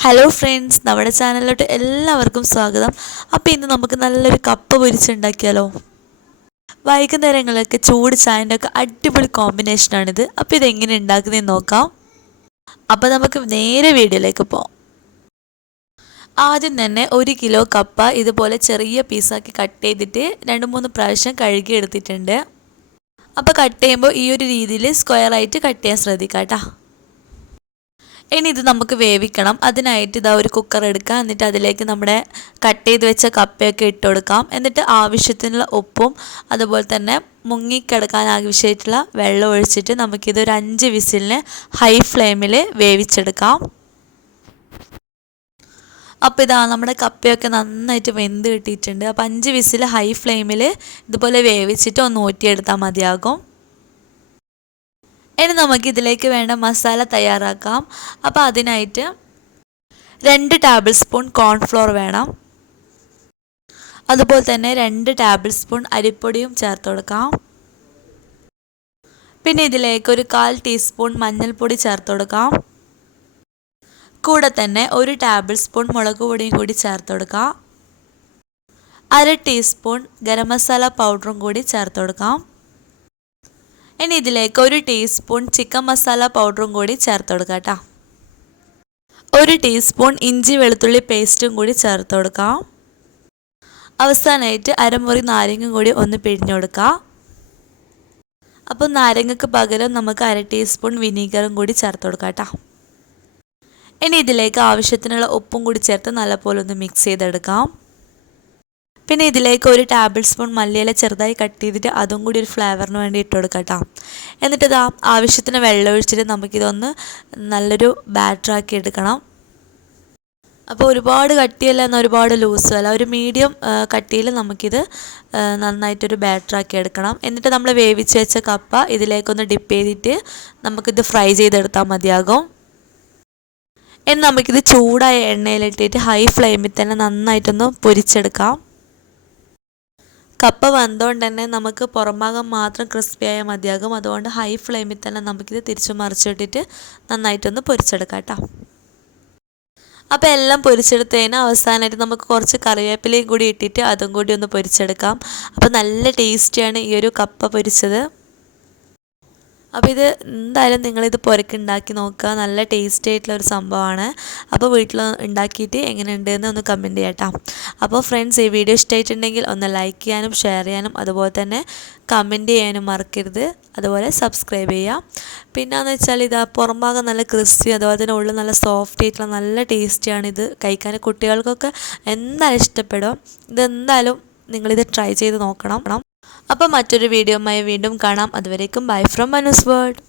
Hello friends നമ്മുടെ ചാനലിലോട്ട് എല്ലാവർക്കും സ്വാഗതം. അപ്പോൾ ഇന്ന് നമുക്ക് നല്ലൊരു കപ്പ പൊരിച്ചുണ്ടാക്കിയാലോ? വൈകുന്നേരങ്ങളിലൊക്കെ ചൂട് ചായന്റെ ഒക്കെ അടിപൊളി കോമ്പിനേഷനാണിത് അപ്പോൾ ഇതെങ്ങനെ ഉണ്ടാക്കുന്നതെന്ന് നോക്കാം. അപ്പോൾ നമുക്ക് നേരെ വീഡിയോയിലേക്ക് പോകാം ആദ്യം തന്നെ ഒരു കിലോ കപ്പ ഇതുപോലെ ചെറിയ പീസാക്കി കട്ട് ചെയ്തിട്ട് രണ്ട് മൂന്ന് പ്രാവശ്യം കഴുകി എടുത്തിട്ടുണ്ട് അപ്പോൾ കട്ട് ചെയ്യുമ്പോൾ ഈ ഒരു രീതിയിൽ സ്ക്വയറായിട്ട് കട്ട് ചെയ്യാൻ ശ്രദ്ധിക്കാം കേട്ടോ ഇനി ഇത് നമുക്ക് വേവിക്കണം. അതിനായിട്ട് ഇതാ ഒരു കുക്കർ എടുക്കുക എന്നിട്ട് അതിലേക്ക് നമ്മുടെ കട്ട് ചെയ്ത് വെച്ച കപ്പയൊക്കെ ഇട്ട് കൊടുക്കാം. എന്നിട്ട് ആവശ്യത്തിനുള്ള ഉപ്പും അതുപോലെ തന്നെ മുങ്ങിക്കിടക്കാൻ ആവശ്യമായിട്ടുള്ള വെള്ളം ഒഴിച്ചിട്ട് നമുക്കിത് ഒരു അഞ്ച് വിസിലിന് ഹൈ ഫ്ലെയിമിൽ വേവിച്ചെടുക്കാം. അപ്പോൾ ഇതാ നമ്മുടെ കപ്പയൊക്കെ നന്നായിട്ട് വെന്ത് കിട്ടിയിട്ടുണ്ട്. അപ്പോൾ അഞ്ച് വിസിൽ ഹൈ ഫ്ലെയിമിൽ ഇതുപോലെ വേവിച്ചിട്ട് ഒന്ന് ഊറ്റിയെടുത്താൽ മതിയാകും. ഇനി നമുക്ക് ഇതിലേക്ക് വേണ്ട മസാല തയ്യാറാക്കാം. അപ്പോൾ അതിനായിട്ട് രണ്ട് ടേബിൾ സ്പൂൺ കോൺഫ്ലോർ വേണം. അതുപോലെ തന്നെ രണ്ട് ടേബിൾ സ്പൂൺ അരിപ്പൊടിയും ചേർത്ത് കൊടുക്കാം. പിന്നെ ഇതിലേക്ക് ഒരു കാൽ ടീസ്പൂൺ മഞ്ഞൾപ്പൊടി ചേർത്ത് കൊടുക്കാം. കൂടെ തന്നെ ഒരു ടേബിൾ സ്പൂൺ മുളക് പൊടിയും കൂടി ചേർത്ത് കൊടുക്കാം. അര ടീസ്പൂൺ ഗരം മസാല പൗഡറും കൂടി ചേർത്ത് കൊടുക്കാം. ഇനി ഇതിലേക്ക് ഒരു ടീസ്പൂൺ ചിക്കൻ മസാല പൗഡറും കൂടി ചേർത്ത് കൊടുക്കാം കേട്ടോ. ഒരു ടീസ്പൂൺ ഇഞ്ചി വെളുത്തുള്ളി പേസ്റ്റും കൂടി ചേർത്ത് കൊടുക്കാം. അവസാനമായിട്ട് അരമുറി നാരങ്ങ കൂടി ഒന്ന് പിഴിഞ്ഞു കൊടുക്കാം. അപ്പോൾ നാരങ്ങക്ക് പകരം നമുക്ക് അര ടീസ്പൂൺ വിനീഗറും കൂടി ചേർത്ത് കൊടുക്കാം കേട്ടോ. ഇനി ഇതിലേക്ക് ആവശ്യത്തിനുള്ള ഉപ്പും കൂടി ചേർത്ത് നല്ലപോലെ ഒന്ന് മിക്സ് ചെയ്തെടുക്കാം. പിന്നെ ഇതിലേക്ക് ഒരു ടേബിൾ സ്പൂൺ മല്ലിയില ചെറുതായി കട്ട് ചെയ്തിട്ട് അതും കൂടി ഒരു ഫ്ലേവറിന് വേണ്ടി ഇട്ട് കൊടുക്കാം എന്നിട്ട് ഇതാ ആവശ്യത്തിന് വെള്ളം ഒഴിച്ചിട്ട് നമുക്കിതൊന്ന് നല്ലൊരു ബാറ്ററാക്കി എടുക്കണം. അപ്പോൾ ഒരുപാട് കട്ടിയല്ല എന്നാൽ ഒരുപാട് ലൂസും അല്ല. ഒരു മീഡിയം കട്ടിയിൽ നമുക്കിത് നന്നായിട്ടൊരു ബാറ്ററാക്കി എടുക്കണം. എന്നിട്ട് നമ്മൾ വേവിച്ച് വെച്ച കപ്പ ഇതിലേക്കൊന്ന് ഡിപ്പ് ചെയ്തിട്ട് നമുക്കിത് ഫ്രൈ ചെയ്തെടുത്താൽ മതിയാകും. എന്ന് നമുക്കിത് ചൂടായ എണ്ണയിലിട്ടിട്ട് ഹൈ ഫ്ലെയിമിൽ തന്നെ നന്നായിട്ടൊന്ന് പൊരിച്ചെടുക്കാം. കപ്പ വന്നതുകൊണ്ട് തന്നെ നമുക്ക് പുറംഭാഗം മാത്രം ക്രിസ്പി ആയാൽ മതിയാകും. അതുകൊണ്ട് ഹൈ ഫ്ലെയിമിൽ തന്നെ നമുക്കിത് തിരിച്ചു മറിച്ചിട്ടിട്ട് നന്നായിട്ടൊന്ന് പൊരിച്ചെടുക്കാം കേട്ടോ അപ്പോൾ എല്ലാം പൊരിച്ചെടുത്തതിന് അവസാനമായിട്ട് നമുക്ക് കുറച്ച് കറിവേപ്പിലയും കൂടി ഇട്ടിട്ട് അതും കൂടി ഒന്ന് പൊരിച്ചെടുക്കാം. അപ്പോൾ നല്ല ടേസ്റ്റിയാണ് ഈ ഒരു കപ്പ പൊരിച്ചത്. അപ്പോൾ ഇത് എന്തായാലും നിങ്ങളിത് പുരക്കുണ്ടാക്കി നോക്കുക നല്ല ടേസ്റ്റി ആയിട്ടുള്ള ഒരു സംഭവമാണ് അപ്പോൾ വീട്ടിൽ ഉണ്ടാക്കിയിട്ട് എങ്ങനെയുണ്ടെന്ന് ഒന്ന് കമന്റ് ചെയ്യട്ടോ. അപ്പോൾ ഫ്രണ്ട്സ് ഈ വീഡിയോ ഇഷ്ടമായിട്ടുണ്ടെങ്കിൽ ഒന്ന് ലൈക്ക് ചെയ്യാനും ഷെയർ ചെയ്യാനും അതുപോലെ തന്നെ കമന്റ് ചെയ്യാനും മറക്കരുത്. അതുപോലെ സബ്സ്ക്രൈബ് ചെയ്യുക പിന്നെയെന്ന് വെച്ചാൽ ഇത് പുറംഭാഗം നല്ല ക്രിസ്പി അതുപോലെ തന്നെ ഉള്ളിൽ നല്ല സോഫ്റ്റ് ആയിട്ടുള്ള നല്ല ടേസ്റ്റിയാണ് ഇത്. കഴിക്കാൻ കുട്ടികൾക്കൊക്കെ എന്തായാലും ഇഷ്ടപ്പെടും. ഇതെന്തായാലും നിങ്ങളിത് ട്രൈ ചെയ്ത് നോക്കണം. അപ്പം മറ്റൊരു വീഡിയോയുമായി വീണ്ടും കാണാം. അതുവരേക്കും ബൈ ഫ്രം മനുസ് വേൾഡ്